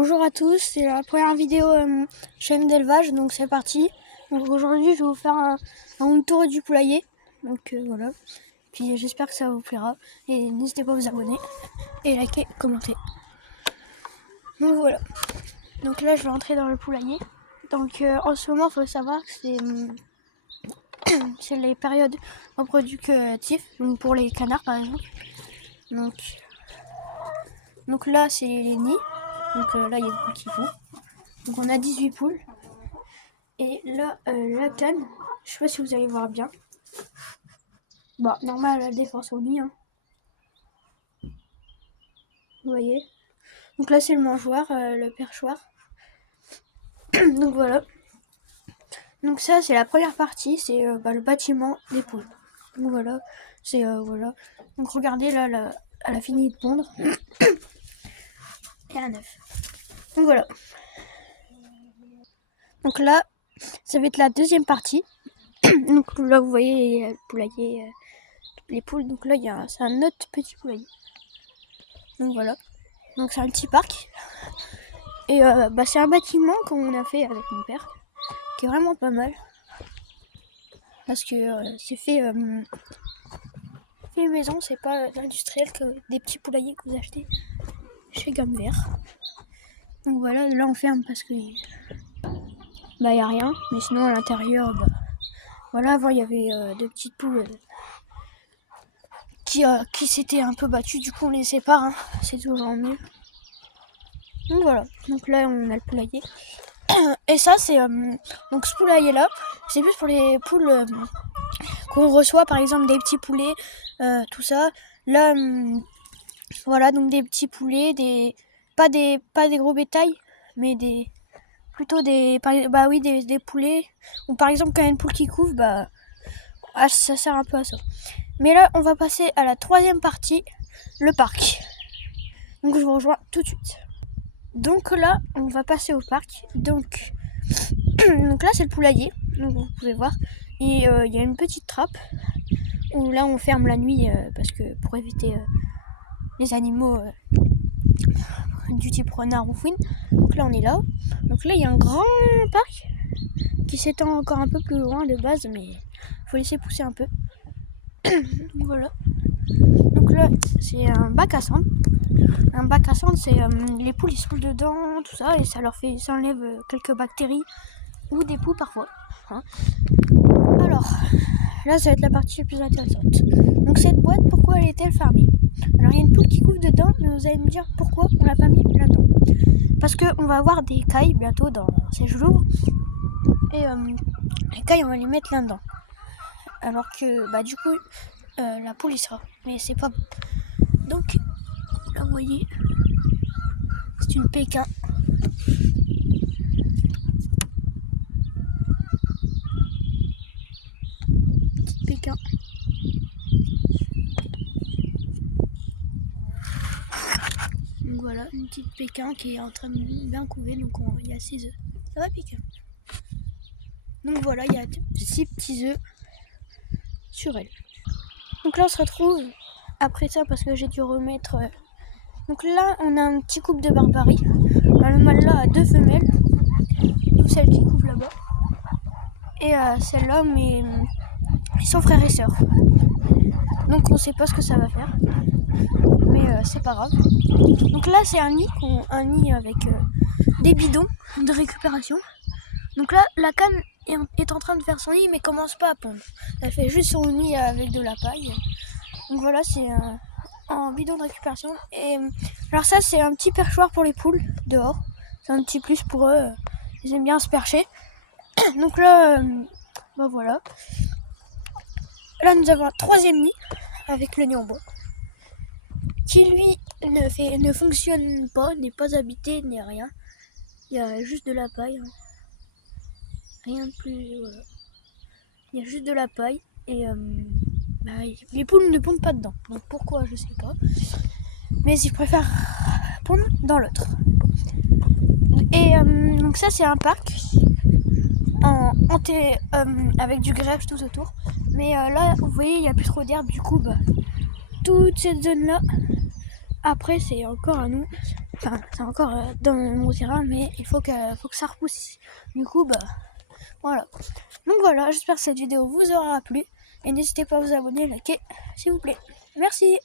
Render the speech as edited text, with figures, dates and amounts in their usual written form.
Bonjour à tous, c'est la première vidéo chaîne d'élevage, donc c'est parti. Donc aujourd'hui je vais vous faire un tour du poulailler, donc voilà. Puis j'espère que ça vous plaira et n'hésitez pas à vous abonner et liker, commenter. Donc voilà. Donc là je vais entrer dans le poulailler. Donc en ce moment il faut savoir que c'est les périodes reproductives, donc pour les canards par exemple. Donc là c'est les nids. Donc là il y a des poules qui font. Donc on a 18 poules. Et là la canne, je sais pas si vous allez voir bien. Bah normal la défense au nid. Hein. Vous voyez. Donc là c'est le mangeoir, le perchoir. Donc voilà. Donc ça c'est la première partie, c'est le bâtiment des poules. Donc voilà. C'est voilà. Donc regardez là, elle a fini de pondre. Et un œuf. Donc voilà. Donc là, ça va être la deuxième partie. Donc là, vous voyez le poulailler, les poules. Donc là, c'est un autre petit poulailler. Donc voilà. Donc c'est un petit parc. Et c'est un bâtiment qu'on a fait avec mon père, qui est vraiment pas mal. Parce que c'est fait maison, c'est pas industriel que des petits poulaillers que vous achetez chez Gamme Vert. Donc voilà, là on ferme parce que y a rien, mais sinon à l'intérieur, voilà, avant il y avait deux petites poules qui s'étaient un peu battues, du coup on les sépare, hein. C'est toujours mieux. Donc voilà, donc là on a le poulailler. Et ça c'est donc ce poulailler là, c'est plus pour les poules qu'on reçoit, par exemple des petits poulets, tout ça. Là voilà, donc des petits poulets, pas des gros bétails, mais plutôt des poulets, ou par exemple quand il y a une poule qui couve, ça sert un peu à ça. Mais là on va passer à la troisième partie, le parc. Donc je vous rejoins tout de suite. Donc là on va passer au parc. Donc là c'est le poulailler, donc vous pouvez voir. Et il y a une petite trappe où là on ferme la nuit parce que pour éviter les animaux du type renard ou fouine. Donc là on est là. Donc là il y a un grand parc qui s'étend encore un peu plus loin de base, mais il faut laisser pousser un peu. Donc voilà. Donc là c'est un bac à cendre. Un bac à cendre, c'est les poules ils sont dedans, tout ça, et ça enlève quelques bactéries ou des poux parfois. Hein. Alors là ça va être la partie la plus intéressante. Donc cette boîte, pourquoi elle est-elle fermée? Alors il y a une poule qui couve dedans, mais vous allez me dire pourquoi on l'a pas mis là-dedans. Parce qu'on va avoir des cailles bientôt dans ces jours. Et les cailles on va les mettre là-dedans. Alors que du coup la poule y sera. Mais c'est pas bon. Donc là vous voyez, c'est une Pékin. Petite Pékin. Donc voilà, une petite Pékin qui est en train de bien couver, donc il y a 6 œufs. Ça va Pékin? Donc voilà, il y a 6 petits œufs sur elle. Donc là on se retrouve après ça parce que j'ai dû remettre... Donc là on a un petit couple de barbarie. Le mâle là a 2 femelles, d'où celle qui couve là-bas. Et celle-là, mais ils sont frères et sœurs. Donc on sait pas ce que ça va faire. Mais c'est pas grave. Donc là c'est un nid avec des bidons de récupération. Donc là la canne est en train de faire son nid mais commence pas à pondre. Elle fait juste son nid avec de la paille. Donc voilà, c'est un bidon de récupération. Et alors ça c'est un petit perchoir pour les poules dehors. C'est un petit plus pour eux. Ils aiment bien se percher. Donc là, voilà. Là nous avons un troisième nid avec le nid en bois. Qui lui ne fonctionne pas, n'est pas habité, n'est rien. Il y a juste de la paille. Hein. Rien de plus. Voilà. Il y a juste de la paille et les poules ne pondent pas dedans. Donc pourquoi je sais pas. Mais ils préfèrent pondre dans l'autre. Et donc ça c'est un parc avec du grève tout autour. Mais là vous voyez il n'y a plus trop d'herbe, du coup toute cette zone là après c'est encore à nous. Enfin, c'est encore dans mon terrain, mais il faut que ça repousse. Du coup, bah voilà. Donc voilà, j'espère que cette vidéo vous aura plu. Et n'hésitez pas à vous abonner, liker, s'il vous plaît. Merci.